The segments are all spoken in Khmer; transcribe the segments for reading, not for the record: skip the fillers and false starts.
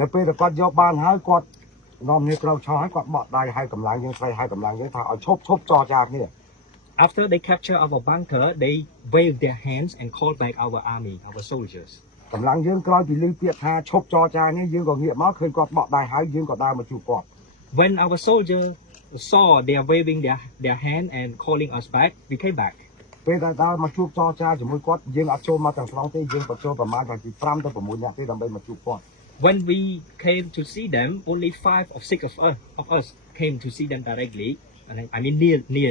នៅពេលដែលគាត់យកបានហើយគាត់នាំគ្នាក្រោកឈរហើយគាត់បកដៃឲ្យកម្លាំងយើងស្រីឲ្យកម្លាំងយើងថាឲ្យឈប់ចរចាគ្នា After they capture our bunker, they wave their hands and call back our army, our soldiers. កម្លាំងយើងក្រោយពីឮពាក្យថាឈប់ចរចានេះយើងក៏ងាកមកឃើញគាត់បកដៃហើយយើងក៏ដើរមកជួបគាត់ When our soldier saw they are waving their hand and calling us back, we came back. ពេលដែលដើរមកជួបចរចាជាមួយគាត់យើងអត់ចូលមកទាំងស្រុងទេយើងក៏ចូលប្រមាណតែពី5ទៅ6នាក់ទេដើម្បីមកជួបគាត់ When we came to see them, only 5 or 6 of us came to see them directly. And I mean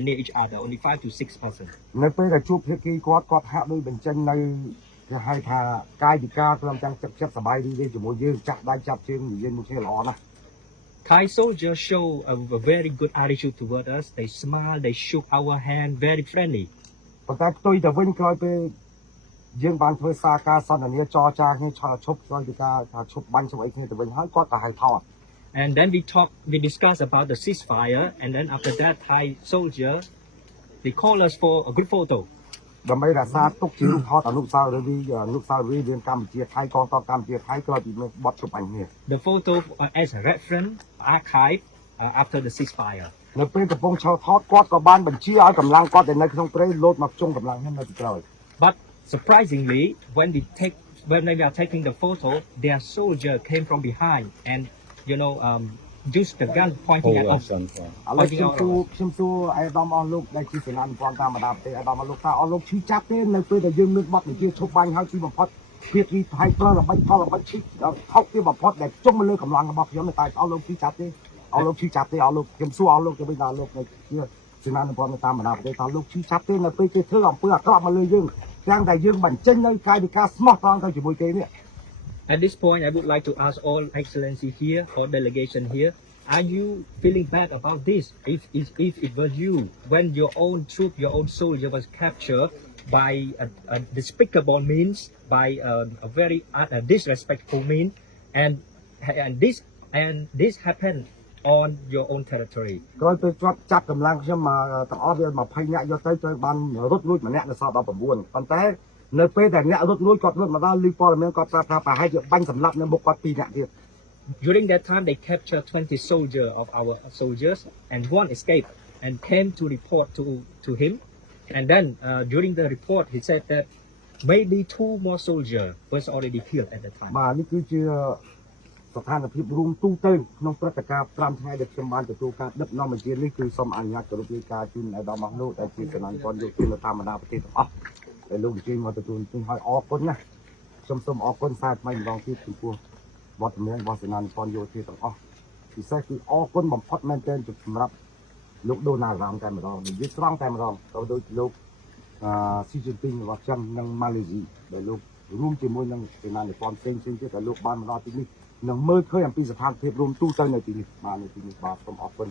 near each other, only 5 to 6 person. នៅពេលដែលជួបភាគីគាត់ហាក់ដូចបញ្ចេញនៅគេហៅថាកាយវិការព្រមទាំងចិត្តសប្បាយរីករាយជាមួយយើងចាក់ដៃចាប់ជើងនិយាយមួយគ្នាល្អណាស់ Thai soldiers show a very good attitude toward us. They smile, they shook our hand, very friendly. ប៉ុន្តែផ្ទុយទៅវិញក្រោយពេលយើងបានធ្វើសារការសន្ទនាចរចាគ្នាឈប់ក្រោយពីការថាឈប់បាញ់ឈប់អីគ្នាទៅវិញហើយគាត់ក៏ហៅថត And then we discussed about the ceasefire, and then after that Thai soldier they call us for a group photo. ដើម្បីរក្សាទុកជារូបថតអនុស្សាវរីយ៍រឿងកម្ពុជាថៃកងទ័ពកម្ពុជាថៃក្រោយពីមានបទជប់អញគ្នា The photo as a reference archive after the ceasefire. នៅពេលកំពុងឈរថតគាត់ក៏បានបញ្ជាឲ្យកម្លាំងគាត់ដែលនៅក្នុងព្រៃលោតមកជុំកម្លាំងខ្ញុំនៅពីក្រោយ But surprisingly, when we are taking the photo, their soldier came from behind and used the gun pointing at us. ឥឡូវខ្ញុំសួរអាយដាមអស់លោកដែលជាសេនានុពលតាមបណ្ដាប្រទេសអាយដាមអស់លោកថាអស់លោកឈឺចាប់ទេនៅពេលដែលយើងមានបទនិយាយឈប់បាញ់ហើយទីបំផុតភាគីថៃប្រើល្បិចឈីថោកទីបំផុតដែលជុំមកលើកម្លាំងរបស់ខ្ញុំតែអស់លោកឈឺចាប់ទេអស់លោកឈឺចាប់ទេអស់លោកខ្ញុំសួរអស់លោកទៅវិញថាអស់លោកនៅជាសេនានុពលតាមបណ្ដាប្រទេសថាលោកឈឺចាប់ទេនៅពេលគេធ្វើអំពើអាក្រក់មកលើយើងទាំងតែយើងបញ្ចេញនៅកាយវិការស្មោះត្រង់ទៅជាមួយគេនេះ At this point, I would like to ask all excellency here or delegation here, are you feeling bad about this? If it was you, when your own troop, your own soldier was captured by a despicable means, by a very disrespectful means, and this happened on your own territory. ក្រោយពេលគាត់ចាប់កម្លាំងខ្ញុំមកទាំងអស់វា20នាក់យកទៅត្រូវបានរត់រួចម្នាក់នៅសល់19ប៉ុន្តែនៅពេលដែលអ្នករត់រួចគាត់រត់មកដល់ឮព័ត៌មានគាត់ប្រាប់ថាប្រហែលជាបាញ់សម្លាប់នៅមុខគាត់2នាក់ទៀត During that time, they captured 20 soldiers of our soldiers, and one escaped and came to report to him. And then during the report, he said that maybe 2 more soldiers was already killed at the time. បាទនេះគឺជាស្ថានភាពរួមទូទៅក្នុងព្រឹត្តិការណ៍5ថ្ងៃដែលខ្ញុំបានទទួលការដឹកនាំបញ្ជានេះគឺសូមអនុញ្ញាតគោរពរាយការណ៍ជូនអាយដាមអស់លោកដែលជាសេនានុពលយោធានៅតាមបណ្ដាប្រទេសទាំងអស់ដែលលោកអញ្ជើញមកទទួលជូនឲ្យអរគុណណាខ្ញុំសូមអរគុណសារថ្មីម្ដងទៀតចំពោះវត្តមានរបស់សេនានុពលយោធាទាំងអស់ពិសេសគឺអរគុណបំផុតមែនទែនសម្រាប់លោកដូណាល់រ៉ាមតែម្ដងនិយាយត្រង់តែម្ដងក៏ដូចលោកស៊ីជីនពីងរបស់ចិននិងម៉ាឡេស៊ីដែលលោករួមជាមួយនឹងសេនានុពលផ្សេងទៀតដែលលោកបានមកដល់ទីនេះនឹងមើលឃើញអំពីស្ថានភាពរួមទូទៅនៅទីនេះបាទនៅទីនេះបាទសូមអរគុណ